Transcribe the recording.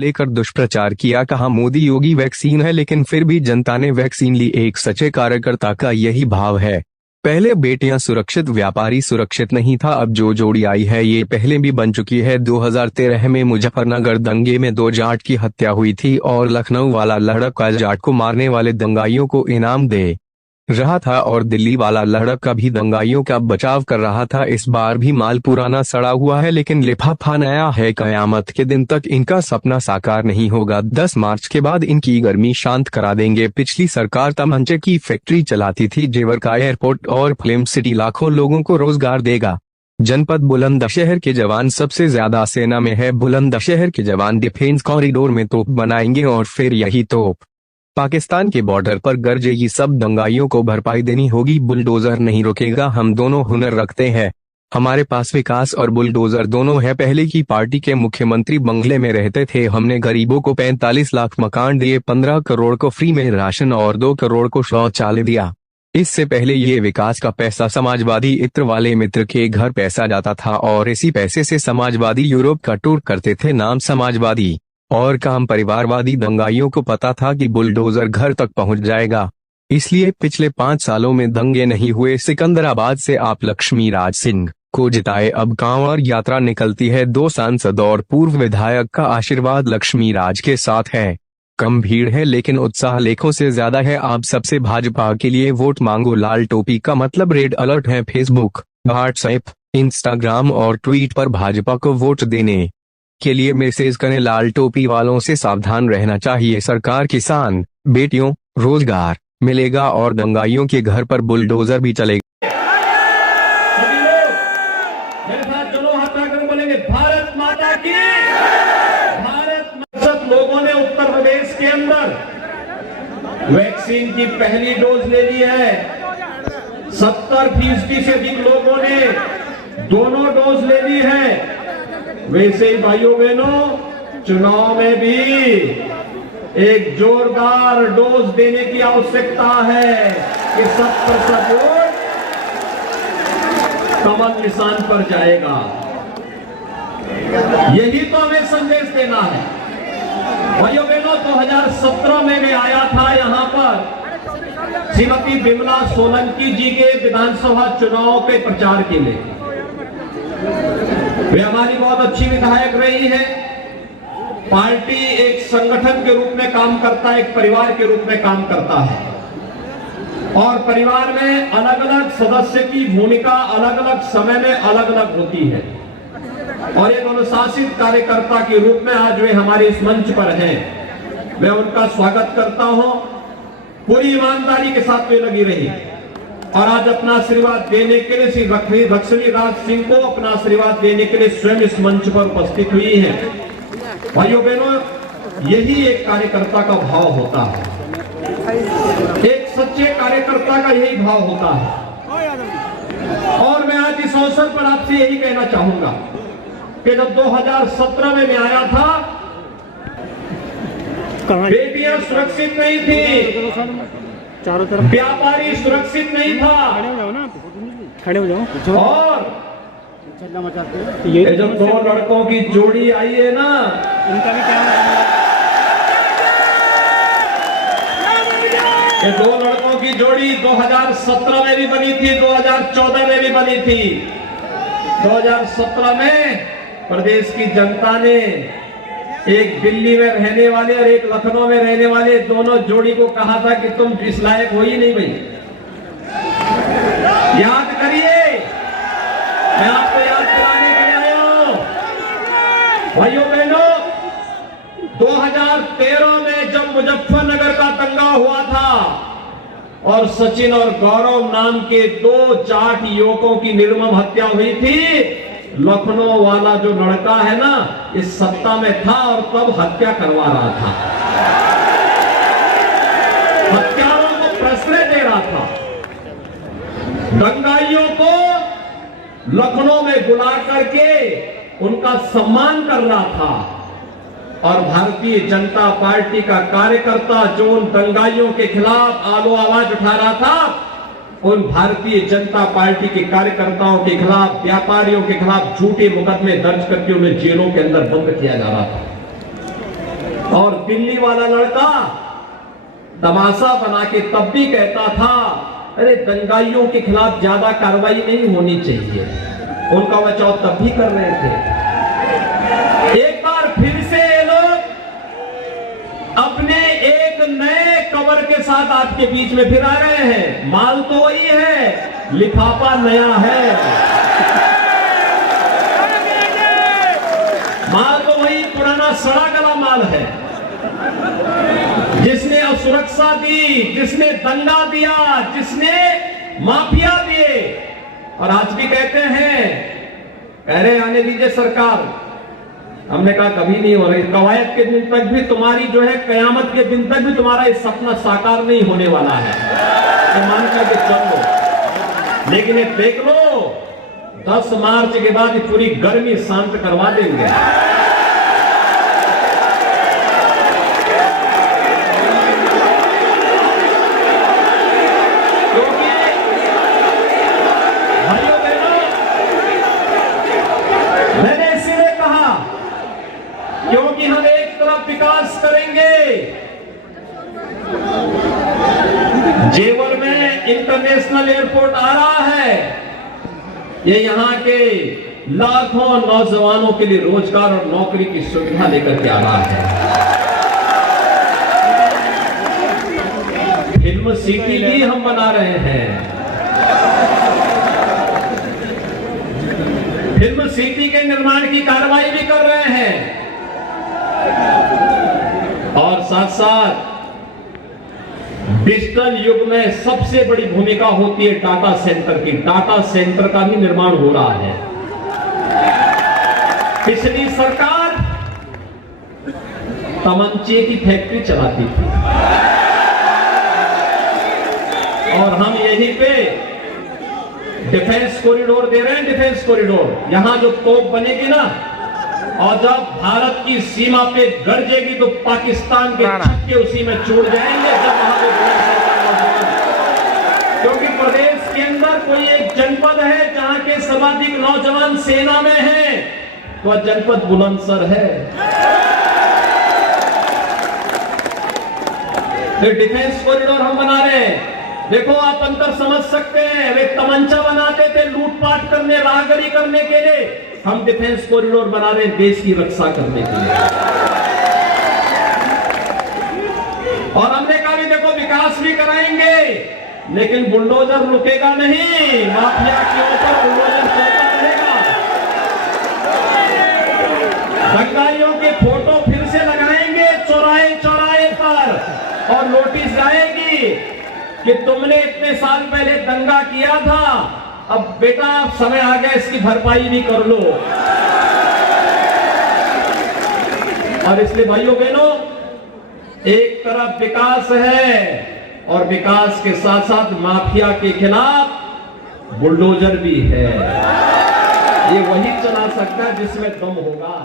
लेकर दुष्प्रचार किया, कहा मोदी योगी वैक्सीन है लेकिन फिर भी जनता ने वैक्सीन ली। एक सच्चे कार्यकर्ता का यही भाव है। पहले बेटियां सुरक्षित, व्यापारी सुरक्षित नहीं था। अब जो जोड़ी आई है ये पहले भी बन चुकी है। 2013 में मुजफ्फरनगर दंगे में 2 जाट की हत्या हुई थी और लखनऊ वाला लड़का जाट को मारने वाले दंगाइयों को इनाम दे रहा था और दिल्ली वाला लड़का भी दंगाइयों का बचाव कर रहा था। इस बार भी माल पुराना सड़ा हुआ है लेकिन लिफाफा नया है। कयामत के दिन तक इनका सपना साकार नहीं होगा। 10 मार्च के बाद इनकी गर्मी शांत करा देंगे। पिछली सरकार तमंचे की फैक्ट्री चलाती थी। जेवर का एयरपोर्ट और फिल्म सिटी लाखों लोगों को रोजगार देगा। जनपद बुलंदशहर के जवान सबसे ज्यादा सेना में है। बुलंदशहर के जवान डिफेंस कॉरिडोर में तोप बनाएंगे और फिर यही तोप पाकिस्तान के बॉर्डर पर गरजेगी। सब दंगाइयों को भरपाई देनी होगी। बुलडोजर नहीं रुकेगा। हम दोनों हुनर रखते हैं। हमारे पास विकास और बुलडोजर दोनों है। पहले की पार्टी के मुख्यमंत्री बंगले में रहते थे। हमने गरीबों को 45 लाख मकान दिए, 15 करोड़ को फ्री में राशन और 2 करोड़ को शौचालय दिया। इससे पहले ये विकास का पैसा समाजवादी इत्र वाले मित्र के घर पैसा जाता था और इसी पैसे से समाजवादी यूरोप का टूर करते थे। नाम समाजवादी और काम परिवारवादी। दंगाइयों को पता था कि बुलडोजर घर तक पहुंच जाएगा, इसलिए पिछले 5 सालों में दंगे नहीं हुए। सिकंदराबाद से आप लक्ष्मी राज सिंह को जिताए। अब कांवड़ यात्रा निकलती है। 2 सांसद और पूर्व विधायक का आशीर्वाद लक्ष्मी राज के साथ है। कम भीड़ है लेकिन उत्साह लेखों से ज्यादा है। आप सबसे भाजपा के लिए वोट मांगो। लाल टोपी का मतलब रेड अलर्ट है। फेसबुक, व्हाट्सएप, इंस्टाग्राम और ट्वीट पर भाजपा को वोट देने के लिए मैसेज करें। लाल टोपी वालों से सावधान रहना चाहिए। सरकार किसान बेटियों रोजगार मिलेगा और दंगाइयों के घर पर बुलडोजर भी चलेगा। मेरे साथ चलो, हाथ उठाकर बोलेंगे भारत माता की। भारत लोगों ने उत्तर प्रदेश के अंदर वैक्सीन की पहली डोज ले ली है। 70% से अधिक लोगों ने दोनों डोज ले ली है। वैसे ही भाइयों बहनों, चुनाव में भी एक जोरदार डोज देने की आवश्यकता है कि 70% वोट कमल निशान पर जाएगा। यही तो हमें संदेश देना है। भाइयों बहनों, 2017 में मैं आया था यहां पर श्रीमती बिमला सोलंकी जी के विधानसभा चुनाव के प्रचार के लिए। वे हमारी बहुत अच्छी विधायक रही है। पार्टी एक संगठन के रूप में काम करता है, एक परिवार के रूप में काम करता है और परिवार में अलग अलग सदस्य की भूमिका अलग अलग समय में अलग अलग होती है और एक अनुशासित कार्यकर्ता के रूप में आज वे हमारे इस मंच पर हैं। मैं उनका स्वागत करता हूं। पूरी ईमानदारी के साथ वे लगी रही और आज अपना आशीर्वाद देने के लिए श्री लक्ष्मी राज सिंह को अपना आशीर्वाद देने के लिए स्वयं इस मंच पर उपस्थित हुई है। भाइयों बहनों, यही एक कार्यकर्ता का भाव होता है। एक सच्चे कार्यकर्ता का यही भाव होता है और मैं आज इस अवसर पर आपसे यही कहना चाहूंगा कि जब 2017 में मैं आया था, बेटियां सुरक्षित नहीं थी, चारों तरफ व्यापारी सुरक्षित नहीं था। खड़े हो जाओ और ये जब 2 लड़कों की जोड़ी आई है ना, इनका भी क्या ये 2 लड़कों की जोड़ी 2017 में भी बनी थी, 2014 में भी बनी थी। 2017 में प्रदेश की जनता ने एक दिल्ली में रहने वाले और एक लखनऊ में रहने वाले दोनों जोड़ी को कहा था कि तुम इस लायक हो ही नहीं भाई। याद करिए, मैं आपको याद दिलाने के लिए आया हूं। भाइयों बहनों, 2013 में जब मुजफ्फरनगर का दंगा हुआ था और सचिन और गौरव नाम के 2 जाट युवकों की निर्मम हत्या हुई थी, लखनऊ वाला जो लड़का है ना, इस सत्ता में था और तब हत्या करवा रहा था, हत्यारों को प्रश्रय दे रहा था, दंगाइयों को लखनऊ में बुला करके उनका सम्मान कर रहा था। और भारतीय जनता पार्टी का कार्यकर्ता जो उन दंगाइयों के खिलाफ आलो आवाज उठा रहा था, उन भारतीय जनता पार्टी के कार्यकर्ताओं के खिलाफ, व्यापारियों के खिलाफ झूठे मुकदमे दर्ज करके उन्हें जेलों के अंदर बंद किया जा रहा था। और दिल्ली वाला लड़का तमाशा बना के तब भी कहता था, अरे दंगाइयों के खिलाफ ज्यादा कार्रवाई नहीं होनी चाहिए। उनका बचाव तब भी कर रहे थे। एक बार फिर से ये लोग अपने एक नए कवर के साथ आपके बीच में फिर आ रहे हैं। माल तो वही है, लिफाफा नया है। माल तो वही पुराना सड़ा गला माल है। जिसने असुरक्षा दी, जिसने दंगा दिया, जिसने माफिया दिए, और आज भी कहते हैं, कह रहे आने दीजिए सरकार। हमने कहा कभी नहीं हो रही। कवायद के दिन तक भी तुम्हारी जो है, कयामत के दिन तक भी तुम्हारा ये सपना साकार नहीं होने वाला है, तो मान करके चलो। लेकिन ये देख लो, 10 मार्च के बाद पूरी गर्मी शांत करवा देंगे। क्योंकि हम एक तरफ विकास करेंगे, जेवर में इंटरनेशनल एयरपोर्ट आ रहा है। ये यहां के लाखों नौजवानों के लिए रोजगार और नौकरी की सुविधा लेकर के आ रहा है। फिल्म सिटी भी हम बना रहे हैं। फिल्म सिटी के निर्माण की कार्रवाई भी कर रहे हैं। और साथ साथ डिजिटल युग में सबसे बड़ी भूमिका होती है डाटा सेंटर की। डाटा सेंटर का भी निर्माण हो रहा है। पिछली सरकार तमंचे की फैक्ट्री चलाती थी, और हम यहीं पे डिफेंस कॉरिडोर दे रहे हैं। डिफेंस कॉरिडोर, यहां जो तोप बनेगी ना, और जब भारत की सीमा पे गरजेगी तो पाकिस्तान के छक्के उसी में छूट जाएंगे। जब क्योंकि प्रदेश के अंदर कोई एक जनपद है जहां के सर्वाधिक नौजवान सेना में हैं, तो जनपद बुलंदशहर है। तो डिफेंस कॉरिडोर हम बना रहे हैं। देखो, आप अंतर समझ सकते हैं। वे तमंचा बनाते थे लूटपाट करने, राहगरी करने के लिए। हम डिफेंस कॉरिडोर बना रहे हैं देश की रक्षा करने के लिए। और हमने कहा भी देखो, विकास भी कराएंगे, लेकिन बुलडोजर रुकेगा नहीं। माफिया के ऊपर बुलडोजर चलता रहेगा। दंगाइयों के फोटो फिर से लगाएंगे चौराहे चौराहे पर, और नोटिस आएगी कि तुमने इतने साल पहले दंगा किया था, अब बेटा समय आ गया, इसकी भरपाई भी कर लो। और इसलिए भाइयों बहनों, एक तरफ विकास है, और विकास के साथ साथ माफिया के खिलाफ बुलडोजर भी है। ये वही चला सकता है जिसमें दम होगा।